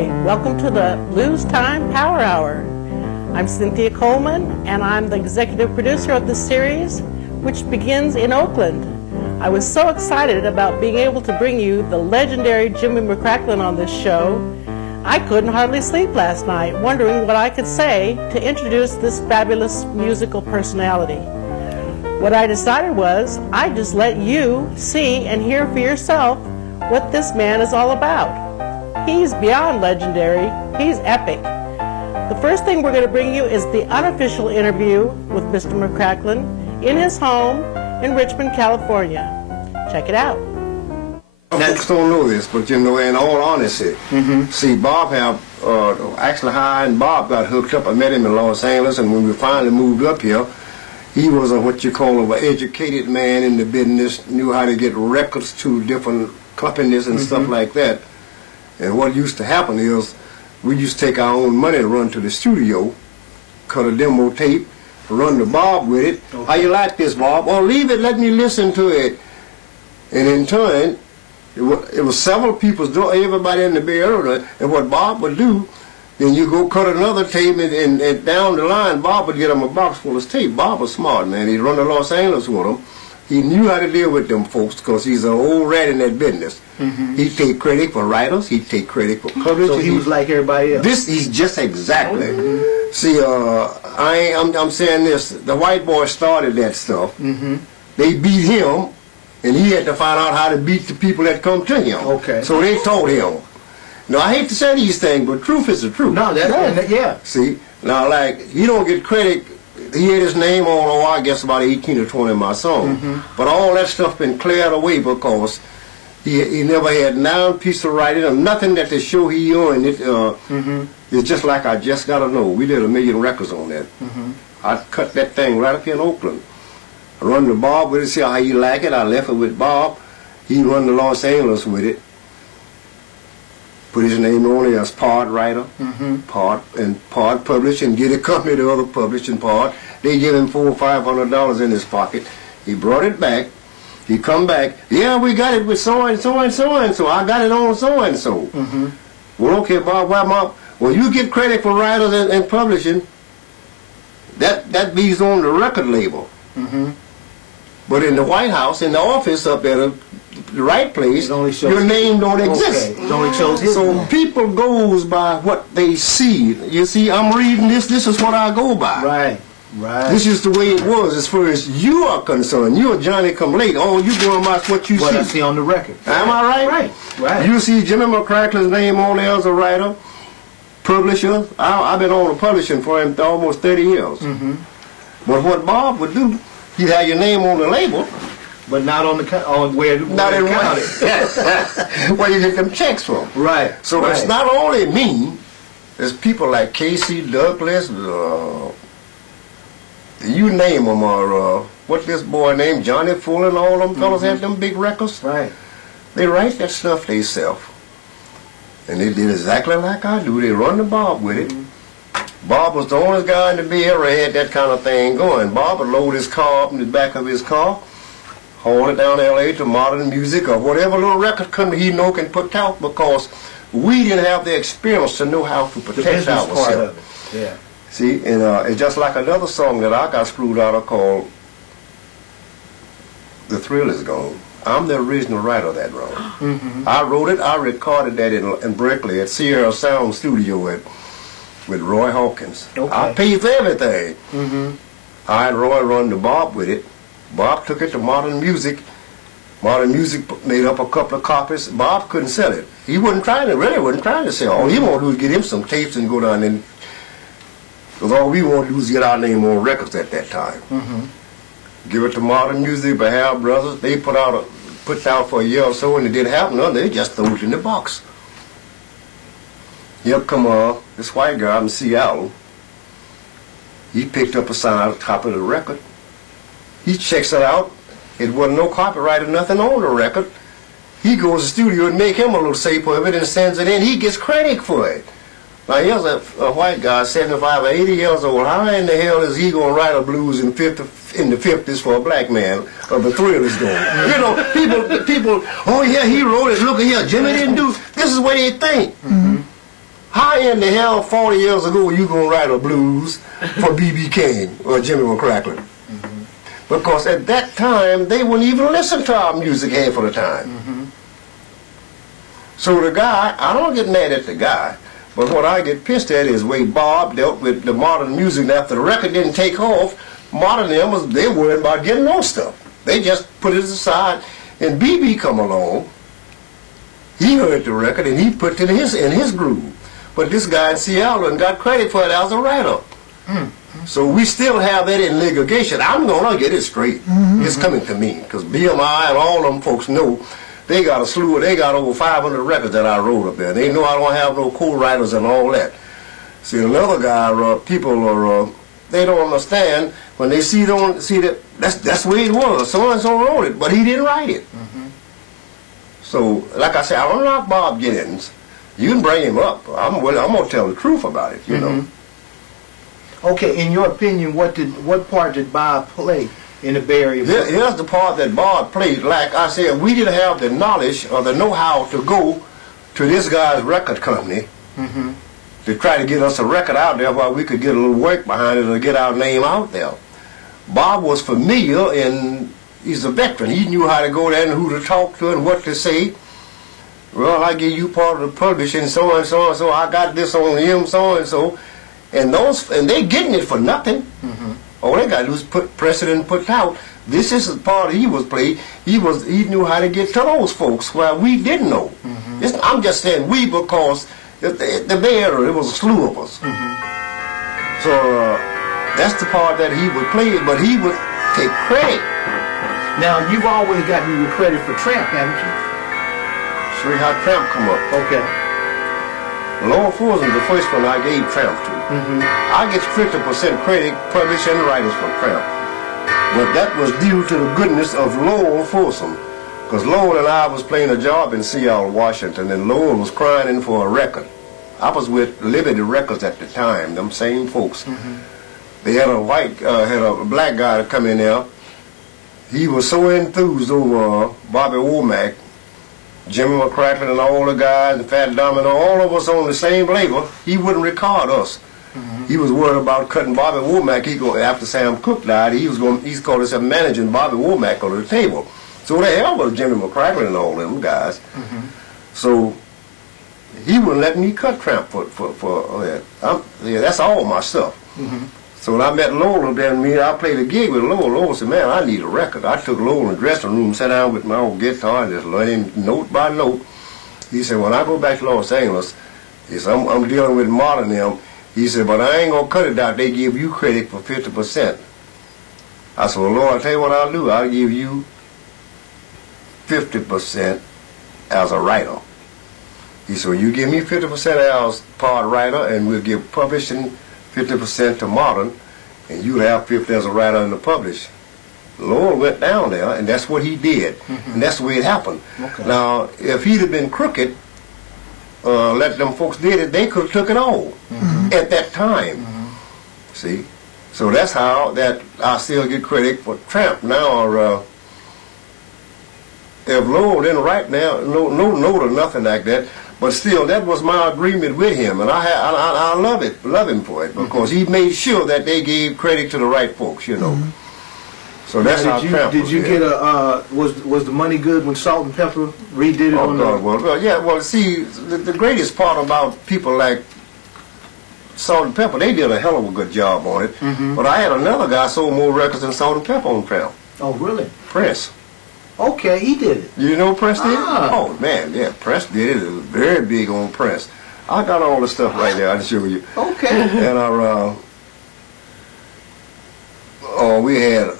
Hi, welcome to the Blues Time Power Hour. I'm Cynthia Coleman, and I'm the executive producer of this series, which begins in Oakland. I was so excited about being able to bring you the legendary Jimmy McCracklin on this show. I couldn't hardly sleep last night, wondering what I could say to introduce this fabulous musical personality. What I decided was I'd just let you see and hear for yourself what this man is all about. He's beyond legendary. He's epic. The first thing we're going to bring you is the unofficial interview with Mr. McCracklin in his home in Richmond, California. Check it out. Folks don't know this, but you know, in all honesty, see, Bob actually how I and Bob got hooked up. I met him in Los Angeles, and when we finally moved up here, he was what you call an educated man in the business, knew how to get records to different companies and stuff like that. And what used to happen is we used to take our own money and run to the studio, cut a demo tape, run to Bob with it. Okay. How you like this, Bob? Oh, leave it, let me listen to it. And in turn, it was several people, everybody in the Bay Area, and what Bob would do, then you go cut another tape, and down the line, Bob would get them a box full of tape. Bob was smart, man. He'd run to Los Angeles with them. He knew how to deal with them folks because he's an old rat in that business. He'd take credit for writers. He'd take credit for publishers. So he was like everybody else. He's just exactly. See, I'm saying this. The white boy started that stuff. They beat him, and he had to find out how to beat the people that come to him. Okay. So they taught him. Now, I hate to say these things, but truth is the truth. No, that's yeah. See, now, like, he don't get credit. He had his name on, I guess, about 18 or 20 of my songs. But all that stuff been cleared away because he never had one piece of writing or nothing that to show he earned it. It's just like I Just Gotta Know. We did 1 million records on that. I cut that thing right up here in Oakland. I run to Bob with it, see how he like it. I left it with Bob. He run to Los Angeles with it. Put his name on it as part writer, part publish, and get a company to other publishing part. They give him $400 or $500 in his pocket. He brought it back. He come back. Yeah, we got it with so and so and so and so. I got it on so and so. Well, okay, Bob. Well, you get credit for writers and publishing. That be's on the record label. But in the White House, in the office up there, the right place, your name don't exist. Okay. Only shows his so name. People goes by what they see. You see, I'm reading this. This is what I go by. Right. This is the way it was as far as you are concerned. You're Johnny come late. Oh, you going by what you see. What I see on the record. Am I right? Right. You see Jimmy McCracklin's name on there as a writer, publisher. I've been on the publishing for him almost 30 years. But what Bob would do, he'd have your name on the label. But not on where not in counted. Where you get them checks from. Right. So it's not only me, there's people like Casey Douglas, you name them, or what's this boy named, Johnny Fuller, and all them fellas have them big records. Right. They write that stuff themselves. And they did exactly like I do. They run the Bob with it. Bob was the only guy in the Bay Area had that kind of thing going. Bob would load his car up in the back of his car, haul it down to L.A. to Modern Music or whatever little record company he know can put out, because we didn't have the experience to know how to protect ourselves. Part of it. Yeah. See, and it's just like another song that I got screwed out of called The Thrill Is Gone. I'm the original writer of that wrong. I wrote it, I recorded that in Berkeley at Sierra Sound Studio with Roy Hawkins. Okay. I paid for everything. I had Roy run to Bob with it. Bob took it to Modern Music. Modern Music made up a couple of copies. Bob couldn't sell it. He wasn't trying to sell. All he wanted to do was get him some tapes and go down and, because all we wanted to do was get our name on records at that time. Give it to Modern Music by Hal Brothers. They put it out for a year or so, and it didn't happen. No, they just threw it in the box. Here come this white guy in Seattle. He picked up a sign at the top of the record. He checks it out. It wasn't no copyright or nothing on the record. He goes to the studio and make him a little sample of it and sends it in. He gets credit for it. Now here's a white guy, 75 or 80 years old. How in the hell is he going to write a blues in the 50s for a black man? The Thrill Is Gone. You know, people, oh yeah, he wrote it. Look at here, Jimmy didn't do. This is what they think. How in the hell 40 years ago you gonna write a blues for B.B. King or Jimmy McCracklin? Because at that time they wouldn't even listen to our music half of the time. So the guy, I don't get mad at the guy, but what I get pissed at is the way Bob dealt with the modern music. And after the record didn't take off, modern them they worried about getting on stuff. They just put it aside, and B.B. come along. He heard the record and he put it in his groove. But this guy in Seattle and got credit for it as a writer. So we still have that in litigation. I'm gonna get it straight. It's coming to me because BMI and all them folks know they got a slew. They got over 500 records that I wrote up there. They know I don't have no co-writers and all that. See, another guy, people are they don't understand when they see that that's the way it was. So and so wrote it, but he didn't write it. So, like I said, I don't knock Bob Jennings. You can bring him up. I'm gonna tell the truth about it. You know. Okay, in your opinion, what part did Bob play in the Bay Area? Here's the part that Bob played. Like I said, we didn't have the knowledge or the know-how to go to this guy's record company to try to get us a record out there while we could get a little work behind it or get our name out there. Bob was familiar and he's a veteran. He knew how to go there and who to talk to and what to say. Well, I give you part of the publishing, so and so and so. I got this on him, so and so. And they getting it for nothing. All they got to do is press it and put it out. This is the part he was playing. He knew how to get to those folks while we didn't know. I'm just saying we because the Bay Area, it was a slew of us. So that's the part that he would play, but he would take credit. Now you've always gotten your credit for Tramp, haven't you? See how Tramp come up. Okay. Lowell Fulson, the first one I gave Tramp to. I get 50% credit, published and writers for Tramp. But that was due to the goodness of Lowell Fulson. Because Lowell and I was playing a job in Seattle, Washington, and Lowell was crying in for a record. I was with Liberty Records at the time, them same folks. They had a black guy to come in there. He was so enthused over Bobby Womack, Jimmy McCracklin and all the guys, and Fat Domino, all of us on the same label. He wouldn't record us. He was worried about cutting Bobby Womack. After Sam Cooke died, he's called himself managing Bobby Womack on the table. So the hell was Jimmy McCracklin and all them guys. So he wouldn't let me cut Tramp for that. That's all my stuff. So when I met Lowell up there, I played a gig with Lowell. Lowell said, man, I need a record. I took Lowell in the dressing room, sat down with my old guitar, and just let him note by note. He said, when I go back to Los Angeles, he said, I'm dealing with modern them. He said, but I ain't going to cut it out. They give you credit for 50%. I said, well, Lord, I'll tell you what I'll do. I'll give you 50% as a writer. He said, well, you give me 50% as part writer, and we'll give publishing 50% to modern, and you'll have 50 as a writer and the publish. Lowell went down there, and that's what he did, and that's the way it happened. Now, if he'd have been crooked, let them folks did it, they could have took it all at that time. See, so that's how that I still get credit for Tramp. Now, if Lowell didn't write now, no note or nothing like that. But still, that was my agreement with him, and I love him for it, because he made sure that they gave credit to the right folks, you know. So that's how Tramp was. Did you get a, was the money good when Salt and Pepper redid it on the... Well, see, the greatest part about people like Salt and Pepper, they did a hell of a good job on it. But I had another guy sold more records than Salt and Pepper on Tramp. Oh, really? Press. Okay, he did it. You know Press did it? Ah. Oh, man, yeah, Press did it. It was very big on Press. I got all the stuff right there. I can show you. Okay. And we had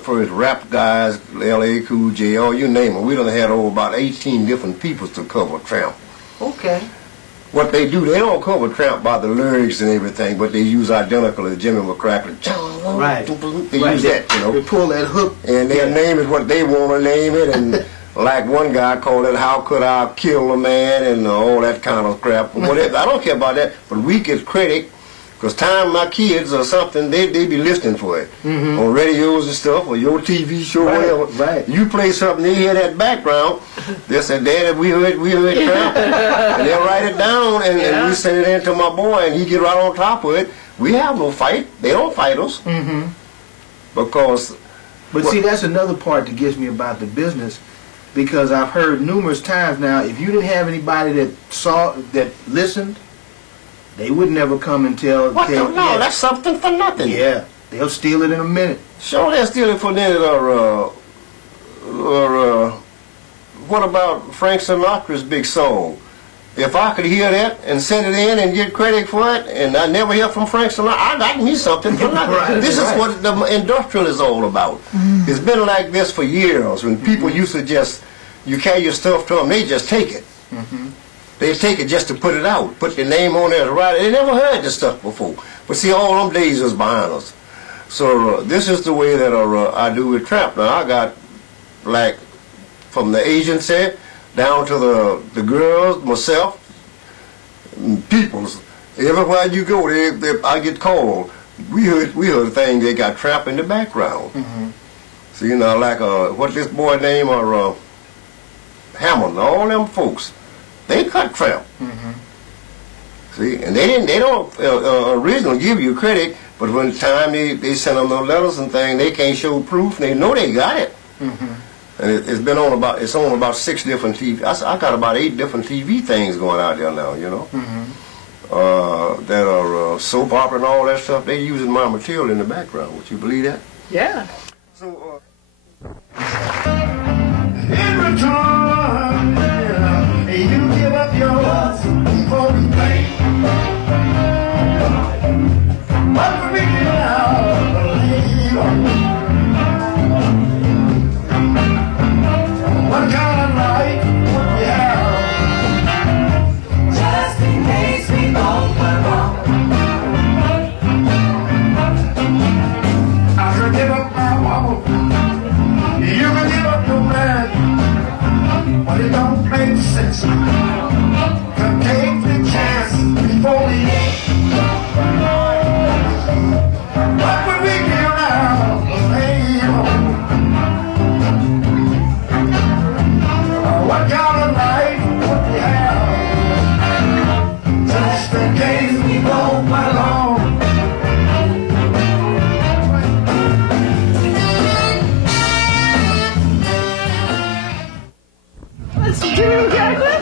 first rap guys, L.A. Cool J, you name them. We done had over about 18 different people to cover Tramp. Okay. What they do, they don't cover Tramp by the lyrics and everything, but they use identical as Jimmy McCracklin. Right. They use that, you know. They pull that hook. And they'll name it what they want to name it, and like one guy called it, How Could I Kill a Man, and all that kind of crap. Whatever. I don't care about that, but we get credit, because time my kids or something, they be listening for it. On radios and stuff, or your TV show, whatever. Right. You play something, they hear that background, they'll say, Daddy, we heard Tramp. And they'll write write it down, and we send it in to my boy, and he get right on top of it. We have no fight. They don't fight us. Mm-hmm. Because... But see, that's another part that gets me about the business, because I've heard numerous times now, if you didn't have anybody that listened, they would never come and tell. What the? No, that's something for nothing. Yeah, they'll steal it in a minute. Sure, they'll steal it for a minute, or what about Frank Sinatra's big song? If I could hear that and send it in and get credit for it, and I never hear from Frank Sinatra, I got me something for nothing. Right, this is what the industrial is all about. It's been like this for years. When people used to just, you carry your stuff to them, they just take it. They take it just to put it out, put their name on there to write it. They never heard this stuff before. But see, all them days is behind us. So this is the way that I do with trap. Now I got, like, from the agency down to the girls, myself, peoples. Everywhere you go, I get called. We heard a thing, they got trap in the background. So, you know, like, what this boy name, or Hammond, all them folks, they cut trap. See, and they don't originally give you credit, but when the time they send them those letters and things, they can't show proof, and they know they got it. And it's on about 6 different TV. I got about 8 different TV things going out there now, you know. That are soap opera and all that stuff. They using my material in the background. Would you believe that? Yeah. So, in return, you give up yours for the pain. What we do now, what kind of life would we have? Just in case we both went wrong. I could give up my woman. You can give up your man. But it don't make sense to take the chance before the end. What would we do now, baby? What kind of life would we have? Just in case we both went wrong. That's Jimmy McGregor?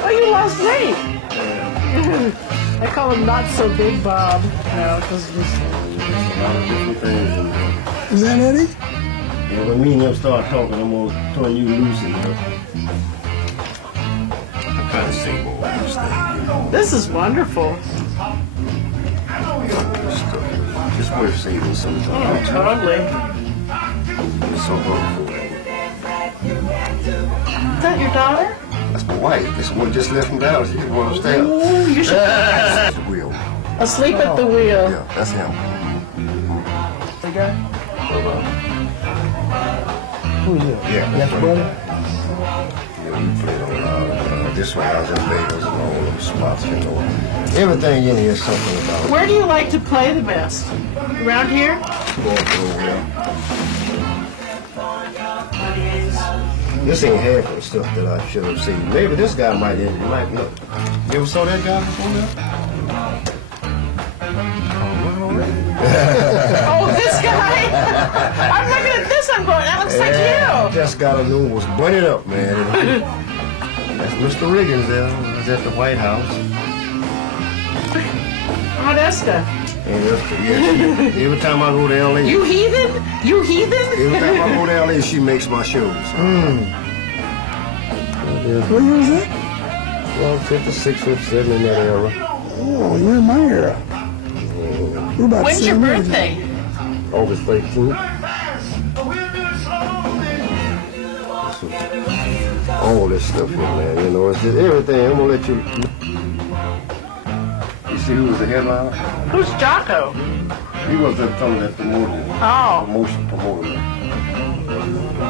Oh, you lost weight. I call him Not So Big Bob. No, because Is that Eddie? yeah, when me and them start talking, I'm going to turn you loose, you know. I'm kind of same old loose thing, you know. this is wonderful. It's worth saving sometimes. Oh, totally. It's so hurtful. Is that your daughter? That's my wife. This one just left from the house. She's going upstairs. Oh, you should That's the wheel. asleep at the wheel. Yeah, that's him. The guy? Who is that? Yeah, That's brother? Yeah, we played on this one, I was in Vegas and all those spots, you know. Everything in here is something about it. Where do you like to play the best? Around here? This ain't half of the stuff that I should have seen. Maybe this guy might know. You ever saw that guy before now? Oh, this guy? I'm looking at this, I'm going, that looks like you. Just got a new was bunnied up, man. That's Mr. Riggins there. He was at the White House. Modesta. And every time I go to L.A. You heathen? You heathen? Every time I go to L.A., she makes my shows. What year is that? Well, 56, 57 in that era. Oh, you're in my era. We're about When's your 7 years birthday? August 13th. All this stuff, man, you know, it's just everything. I'm gonna let you. You see who was the headliner? Who's Jocko? He was the fellow that promoted. Oh, Promotion promoter.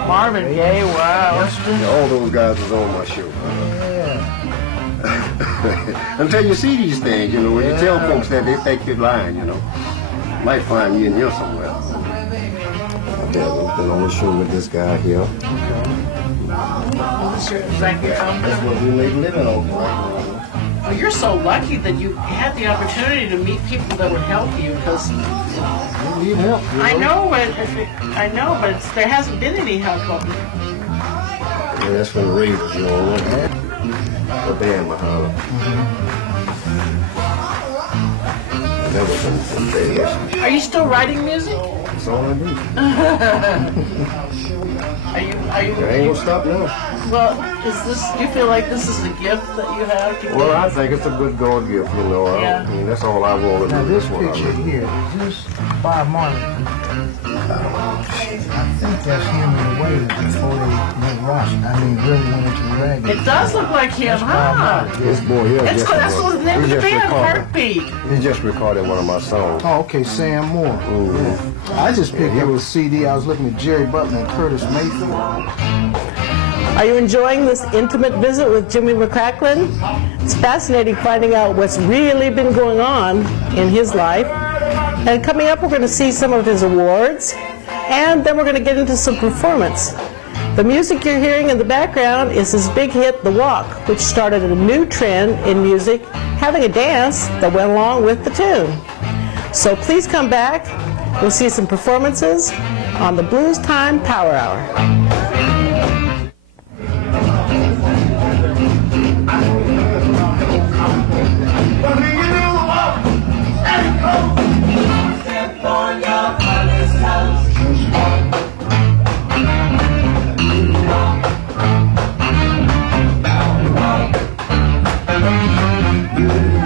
Marvin Gaye, wow. Yeah, all those guys was on my show. Until you see these things, you know, when you tell folks that, they think you're lying, you know. Might find you in here somewhere. I've been on the show with this guy here. Thank you. That's what we make a living on right now. Oh, you're so lucky that you had the opportunity to meet people that would help you, because You need help. You I know, but there hasn't been any help of it. Yeah, that's when the Ravens, you know, the band behind them. That was some days. Are you still writing music? That's all I do. Are you? I ain't gonna stop now. Well, do you feel like this is a gift that you have? To Well, I think it's a good God gift, you know. Yeah. I mean, that's all I want to Now do. this That's what I picture do. here, is this Bob Marley? I think that's him in the way before they went rock. Really went into reggae. It does look like him, huh? This boy here, That's the name of the band, Heartbeat. He just recorded one of my songs. Oh, okay, Sam Moore. Mhm. I just picked Yeah, up a CD. I was looking at Jerry Butler and Curtis Mayfield. Are you enjoying this intimate visit with Jimmy McCracklin? It's fascinating finding out what's really been going on in his life. And coming up, we're going to see some of his awards, and then we're going to get into some performance. The music you're hearing in the background is his big hit, The Walk, which started a new trend in music, having a dance that went along with the tune. So please come back. We'll see some performances on the Blues Time Power Hour. You